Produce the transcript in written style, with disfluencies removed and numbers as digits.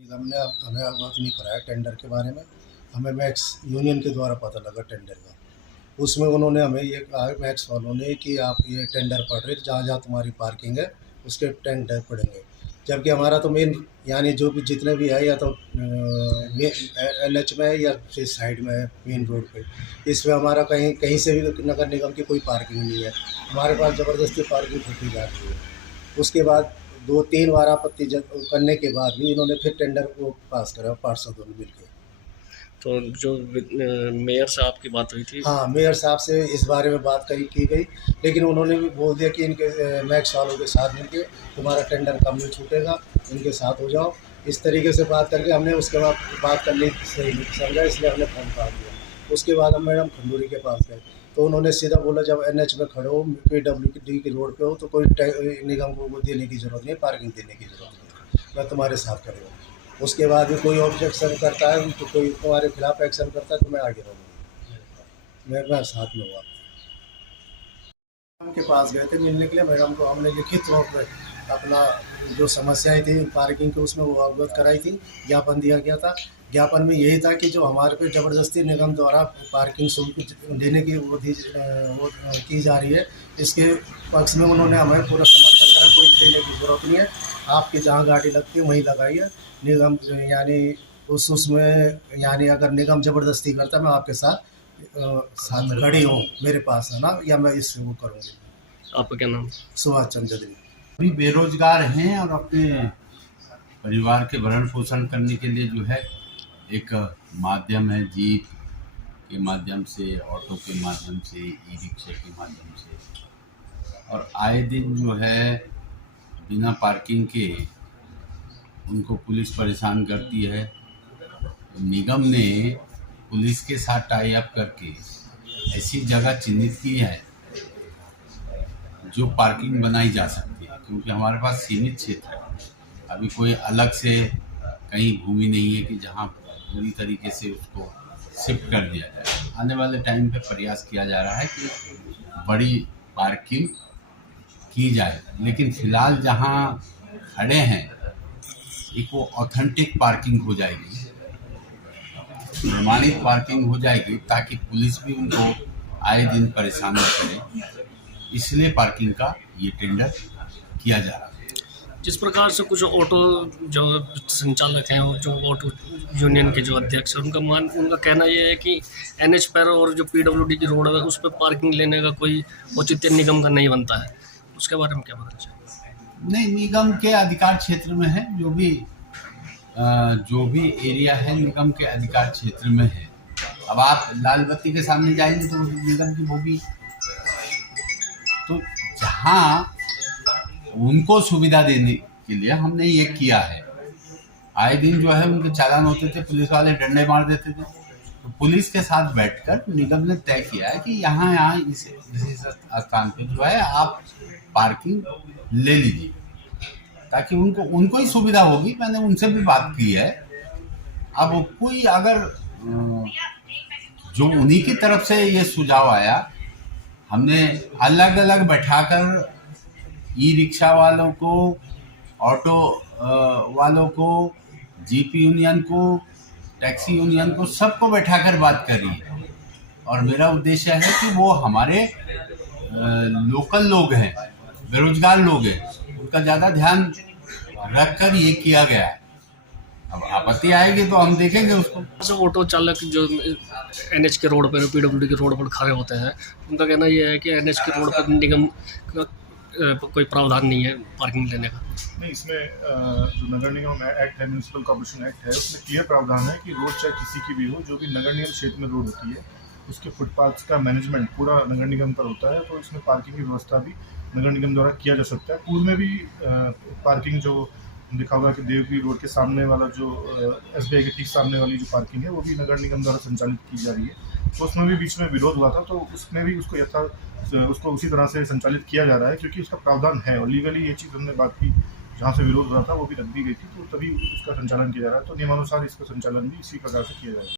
निगम ने हमें अवगत नहीं कराया टेंडर के बारे में। हमें मैक्स यूनियन के द्वारा पता लगा टेंडर का। उसमें उन्होंने हमें ये कहा मैक्स वालों ने कि आप ये टेंडर पड़ रहे, जहाँ जहाँ तुम्हारी पार्किंग है उसके टेंडर पड़ेंगे। जबकि हमारा तो मेन यानी जो भी जितने भी है या तो एनएच में है या फिर साइड में है मेन रोड पे। इसमें हमारा कहीं कहीं से भी नगर निगम की कोई पार्किंग नहीं है। हमारे पास ज़बरदस्ती पार्किंग ठोकी जा रही है। उसके बाद 2-3 बार आपत्ति करने के बाद भी इन्होंने फिर टेंडर को पास करा पार्षदों ने मिलकर। तो जो मेयर साहब की बात हुई थी। हाँ, मेयर साहब से इस बारे में बात की गई, लेकिन उन्होंने भी बोल दिया कि इनके मैक्स वालों के साथ मिलके तुम्हारा टेंडर कम नहीं छूटेगा, इनके साथ हो जाओ। इस तरीके से बात करके हमने उसके बाद बात करनी सही नहीं समझा, इसलिए हमने फ़ोन काट दिया। उसके बाद हम मैडम खंडूरी के पास गए, तो उन्होंने सीधा बोला जब एनएच में खड़े हो, पीडब्ल्यूडी की रोड पे हो, तो कोई निगम को वो देने की ज़रूरत नहीं है, पार्किंग देने की ज़रूरत नहीं है, मैं तुम्हारे साथ खड़े हूँ। उसके बाद भी कोई ऑब्जेक्शन करता है तो कोई तुम्हारे खिलाफ एक्शन करता है तो मैं आगे रहूँगा, मैं साथ में हुआ। मैडम के पास गए थे मिलने के लिए। मैडम को हमने लिखित तौर पर अपना जो समस्याएं थी पार्किंग के उसमें वो अवगत कराई थी, ज्ञापन दिया गया था। ज्ञापन में यही था कि जो हमारे पे ज़बरदस्ती निगम द्वारा पार्किंग शुल्क देने की वो की जा रही है, इसके पक्ष में उन्होंने हमें पूरा समर्थन करा, कोई देने की ज़रूरत नहीं है, आपकी जहाँ गाड़ी लगती है वहीं लगाइए। निगम यानी उसमें यानी अगर निगम ज़बरदस्ती करता है मैं आपके साथ खड़ी हूँ, मेरे पास है ना, या मैं इससे वो करूँगी। आपका क्या नाम? सुभाष चंद्र जदनी। अभी बेरोजगार हैं और अपने परिवार के भरण पोषण करने के लिए जो है एक माध्यम है, जीप के माध्यम से, ऑटो के माध्यम से, ई रिक्शा के माध्यम से, और आए दिन जो है बिना पार्किंग के उनको पुलिस परेशान करती है। निगम ने पुलिस के साथ टाई अप करके ऐसी जगह चिन्हित की है जो पार्किंग बनाई जा सकती है, क्योंकि हमारे पास सीमित क्षेत्र है। अभी कोई अलग से कहीं भूमि नहीं है कि जहां पूरी तरीके से उसको शिफ्ट कर दिया जाए। आने वाले टाइम पे प्रयास किया जा रहा है कि बड़ी पार्किंग की जाए, लेकिन फिलहाल जहां खड़े हैं एक वो ऑथेंटिक पार्किंग हो जाएगी, प्रमाणित पार्किंग हो जाएगी, ताकि पुलिस भी उनको आए दिन परेशान न करे। इसलिए पार्किंग का ये टेंडर किया जा रहा है। जिस प्रकार से कुछ ऑटो जो संचालक हैं और जो ऑटो यूनियन के जो अध्यक्ष हैं उनका कहना ये है कि एनएच पर और जो पीडब्ल्यूडी की रोड है उस पर पार्किंग लेने का कोई औचित्य निगम का नहीं बनता है, उसके बारे में क्या बताना चाहिए? नहीं, निगम के अधिकार क्षेत्र में है, जो भी एरिया है निगम के अधिकार क्षेत्र में है। अब आप लाल बत्ती के सामने जाएंगे तो निगम की होगी, तो जहाँ उनको सुविधा देने के लिए हमने ये किया है। आए दिन जो है उनके चालान होते थे, पुलिस वाले डंडे मार देते थे, तो पुलिस के साथ बैठकर निगम ने तय किया है कि यहाँ इस स्थान पे जो है आप पार्किंग ले लीजिए, ताकि उनको ही सुविधा होगी। मैंने उनसे भी बात की है। अब कोई अगर जो उन्हीं की तरफ से ये सुझाव आया, हमने अलग अलग बैठाकर ई रिक्शा वालों को, ऑटो वालों को, जीप यूनियन को, टैक्सी यूनियन को, सबको बैठाकर बात करी है। और मेरा उद्देश्य है कि वो हमारे लोकल लोग हैं, बेरोजगार लोग हैं, उनका ज़्यादा ध्यान रखकर ये किया गया है। अब आपत्ति आएगी तो हम देखेंगे उसको। जैसे ऑटो चालक जो एनएच के रोड पर, पीडब्ल्यूडी के रोड पर खड़े होते हैं, उनका कहना यह है कि एनएच के रोड पर निगम का कोई प्रावधान नहीं है पार्किंग लेने का। नहीं, इसमें जो नगर निगम एक्ट है, म्यूनसिपल कॉर्पोरेशन एक्ट है, उसमें क्लियर प्रावधान है कि रोड चाहे किसी की भी हो, जो भी नगर निगम क्षेत्र में रोड होती है उसके फुटपाथ का मैनेजमेंट पूरा नगर निगम पर होता है। तो इसमें पार्किंग की व्यवस्था भी नगर निगम द्वारा किया जा सकता है। पूर्व में भी पार्किंग जो देखा होगा कि देवगिरी रोड के सामने वाला जो एसबीआई के ठीक सामने वाली जो पार्किंग है वो भी नगर निगम द्वारा संचालित की जा रही है। तो उसमें भी बीच में विरोध हुआ था, तो उसमें भी उसको उसी तरह से संचालित किया जा रहा है, क्योंकि उसका प्रावधान है और लीगली ये चीज़ हमने बात की, जहाँ से विरोध हुआ था वो भी रख दी गई थी, तो तभी उसका संचालन किया जा रहा है। तो नियमानुसार इसका संचालन भी इसी प्रकार से किया जाएगा।